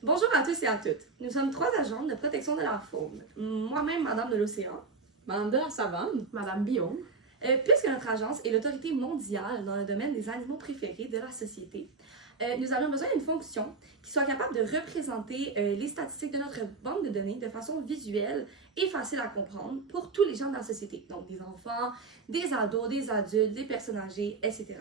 Bonjour à tous et à toutes. Nous sommes trois agents de protection de la faune. Moi-même, Madame de l'Océan. Madame de la Savane. Madame Bion. Puisque notre agence est l'autorité mondiale dans le domaine des animaux préférés de la société, nous avons besoin d'une fonction qui soit capable de représenter les statistiques de notre banque de données de façon visuelle et facile à comprendre pour tous les gens de la société. Donc des enfants, des ados, des adultes, des personnes âgées, etc.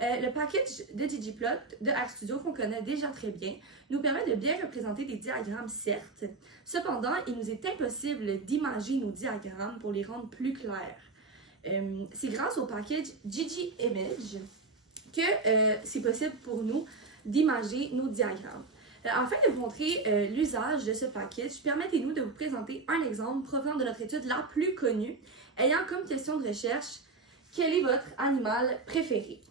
Le package de ggplot de Hack Studio qu'on connaît déjà très bien nous permet de bien représenter des diagrammes, certes. Cependant, il nous est impossible d'imager nos diagrammes pour les rendre plus clairs. C'est grâce au package ggImage que c'est possible pour nous d'imager nos diagrammes. Afin de vous montrer l'usage de ce package, permettez-nous de vous présenter un exemple provenant de notre étude la plus connue, ayant comme question de recherche « Quel est votre animal préféré? »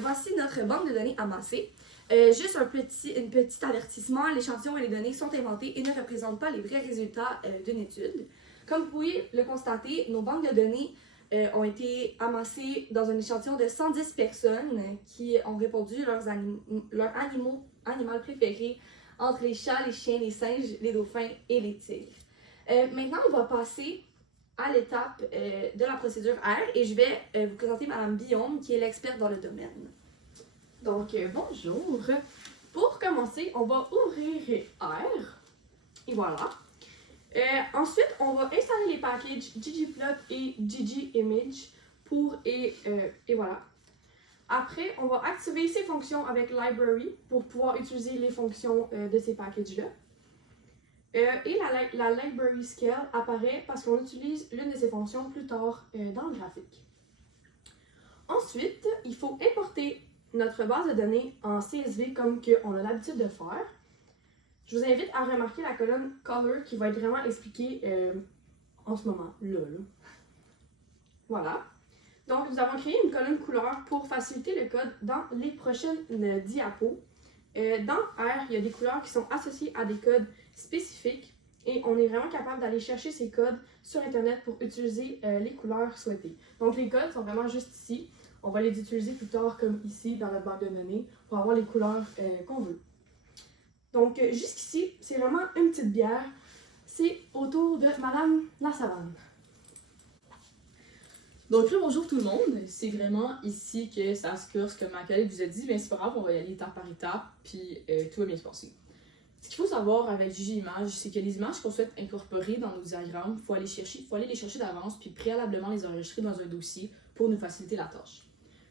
Voici notre banque de données amassée. Juste un petit avertissement, l'échantillon et les données sont inventés et ne représentent pas les vrais résultats d'une étude. Comme vous pouvez le constater, nos banques de données ont été amassées dans un échantillon de 110 personnes qui ont répondu leur animal préféré entre les chats, les chiens, les singes, les dauphins et les tigres. Maintenant, on va passer à l'étape de la procédure R et je vais vous présenter Madame Bion qui est l'experte dans le domaine. Donc, bonjour. Pour commencer, on va ouvrir R. Et voilà. Ensuite, on va installer les packages ggplot et ggimage et voilà. Après, on va activer ces fonctions avec library pour pouvoir utiliser les fonctions de ces packages-là. Et la library scale apparaît parce qu'on utilise l'une de ces fonctions plus tard dans le graphique. Ensuite, il faut importer notre base de données en CSV comme on a l'habitude de faire. Je vous invite à remarquer la colonne Color qui va être vraiment expliquée en ce moment, là. Voilà. Donc, nous avons créé une colonne couleur pour faciliter le code dans les prochaines diapos. Dans R, il y a des couleurs qui sont associées à des codes spécifiques et on est vraiment capable d'aller chercher ces codes sur Internet pour utiliser les couleurs souhaitées. Donc, les codes sont vraiment juste ici. On va les utiliser plus tard comme ici dans notre banque de données pour avoir les couleurs qu'on veut. Donc, jusqu'ici, c'est vraiment une petite bière. C'est autour de Madame la Savane. Donc là, bonjour tout le monde. C'est vraiment ici que ça se course, comme ma collègue vous a dit. Mais c'est pas grave, on va y aller étape par étape, puis tout va bien se passer. Ce qu'il faut savoir avec ggImage, c'est que les images qu'on souhaite incorporer dans nos diagrammes, il faut aller les chercher d'avance, puis préalablement les enregistrer dans un dossier pour nous faciliter la tâche.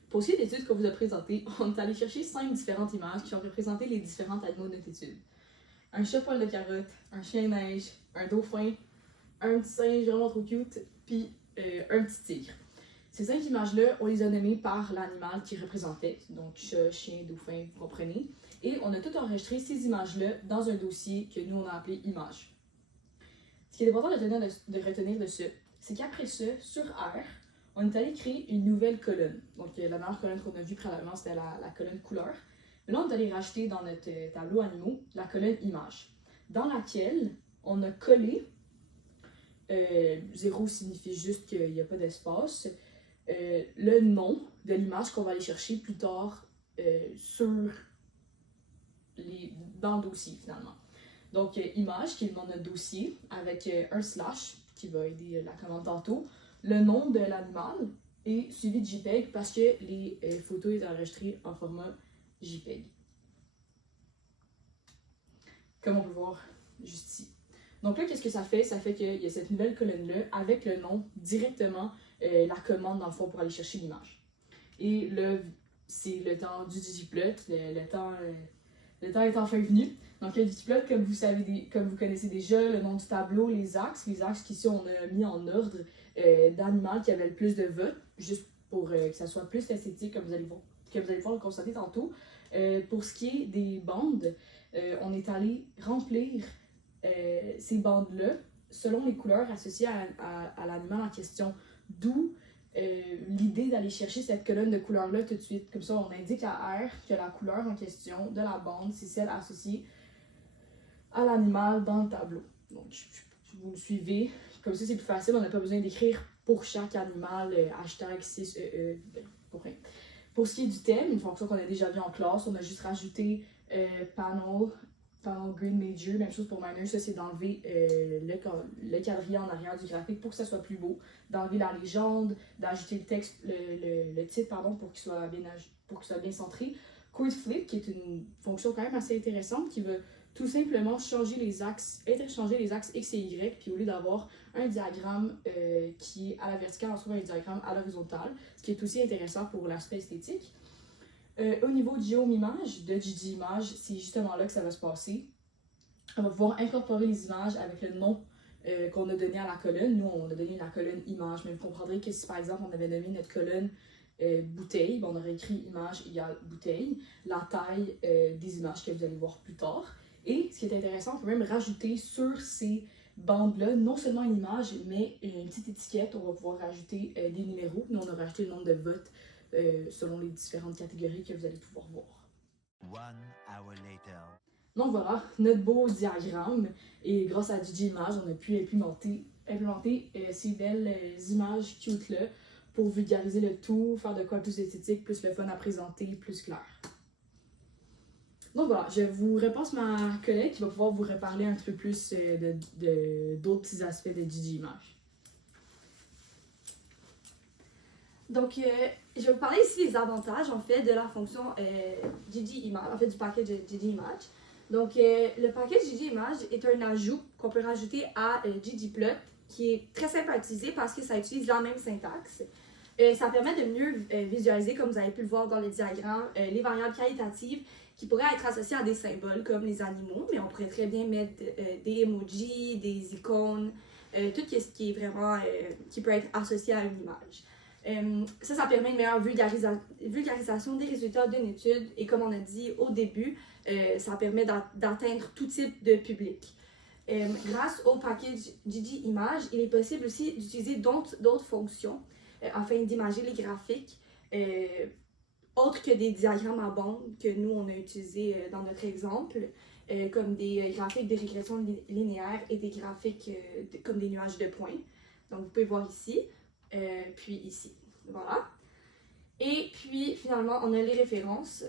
Pour ce qui est de l'étude qu'on vous a présentée, on est allé chercher 5 différentes images qui ont représenté les différents animaux de notre étude. Un chat poil de carotte, un chien neige, un dauphin, un petit singe vraiment trop cute, puis un petit tigre. Ces 5 images-là, on les a nommées par l'animal qui représentait, donc chat, chien, dauphin, vous comprenez. Et on a tout enregistré ces images-là dans un dossier que nous on a appelé images. Ce qui est important de retenir de ça, c'est qu'après ça, sur R, on est allé créer une nouvelle colonne. Donc la dernière colonne qu'on a vue préalablement, c'était la colonne couleur. Mais là, on est allé rajouter dans notre tableau animaux la colonne images, dans laquelle on a collé, 0 signifie juste qu'il n'y a pas d'espace, le nom de l'image qu'on va aller chercher plus tard dans le dossier finalement. Donc image qui est le nom de notre dossier avec un slash qui va aider la commande tantôt, le nom de l'animal et suivi de JPEG parce que les photos sont enregistrées en format JPEG. Comme on peut voir juste ici. Donc là, qu'est-ce que ça fait? Ça fait qu'il y a cette nouvelle colonne-là avec le nom directement la commande dans le fond pour aller chercher l'image. Et là, c'est le temps du ggplot, le temps est enfin venu. Donc le ggplot, comme vous connaissez déjà, le nom du tableau, les axes qu'ici on a mis en ordre d'animal qui avait le plus de votes, juste pour que ça soit plus esthétique, comme vous allez pouvoir le constater tantôt. Pour ce qui est des bandes, on est allé remplir ces bandes-là selon les couleurs associées à l'animal en question. D'où l'idée d'aller chercher cette colonne de couleurs-là tout de suite. Comme ça, on indique à R que la couleur en question de la bande, c'est celle associée à l'animal dans le tableau. Donc, vous le suivez. Comme ça, c'est plus facile. On n'a pas besoin d'écrire pour chaque animal hashtag 6 pour rien. Pour ce qui est du thème, une fonction qu'on a déjà vue en classe, on a juste rajouté panel pardon, Grade Major, même chose pour Minor, ça c'est d'enlever le quadrillé en arrière du graphique pour que ça soit plus beau, d'enlever la légende, d'ajouter le texte, le titre pardon, pour qu'il soit bien centré. Chord Flip, qui est une fonction quand même assez intéressante, qui va tout simplement interchanger les axes X et Y, puis au lieu d'avoir un diagramme qui est à la verticale, on trouve un diagramme à l'horizontale, ce qui est aussi intéressant pour l'aspect esthétique. Au niveau du home image, de Gigi Image, c'est justement là que ça va se passer. On va pouvoir incorporer les images avec le nom qu'on a donné à la colonne. Nous, on a donné la colonne image, mais vous comprendrez que si par exemple on avait nommé notre colonne bouteille, on aurait écrit image égale bouteille, la taille des images que vous allez voir plus tard. Et ce qui est intéressant, on peut même rajouter sur ces bandes-là, non seulement une image, mais une petite étiquette. On va pouvoir rajouter des numéros. Nous, on a rajouté le nombre de votes selon les différentes catégories que vous allez pouvoir voir. 1 hour later. Donc voilà, notre beau diagramme. Et grâce à Gigi Image, on a pu implémenter ces belles images cute-là pour vulgariser le tout, faire de quoi plus esthétique, plus le fun à présenter, plus clair. Donc voilà, je vous repasse ma collègue qui va pouvoir vous reparler un petit peu plus d'autres petits aspects de Gigi Image. Donc, je vais vous parler ici des avantages, en fait, de la fonction Gigi Image, en fait, du package Gigi Image. Donc, le package Gigi Image est un ajout qu'on peut rajouter à ggplot, qui est très simple à utiliser parce que ça utilise la même syntaxe. Ça permet de mieux visualiser, comme vous avez pu le voir dans les diagrammes, les variables qualitatives qui pourraient être associées à des symboles comme les animaux, mais on pourrait très bien mettre des emojis, des icônes, tout ce qui est vraiment, qui peut être associé à une image. Ça permet une meilleure vulgarisation des résultats d'une étude et comme on a dit au début, ça permet d'atteindre tout type de public. Grâce au package Gigi Image, il est possible aussi d'utiliser d'autres fonctions afin d'imager les graphiques autres que des diagrammes à bande que nous on a utilisés dans notre exemple, comme des graphiques de régression linéaire et des graphiques comme des nuages de points. Donc vous pouvez voir ici. Puis ici, voilà. Et puis finalement, on a les références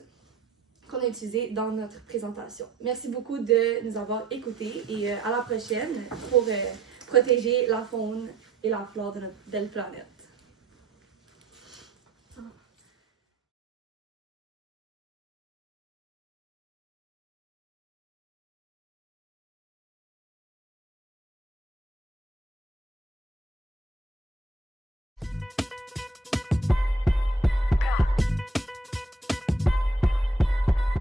qu'on a utilisées dans notre présentation. Merci beaucoup de nous avoir écoutés et à la prochaine pour protéger la faune et la flore de notre belle planète.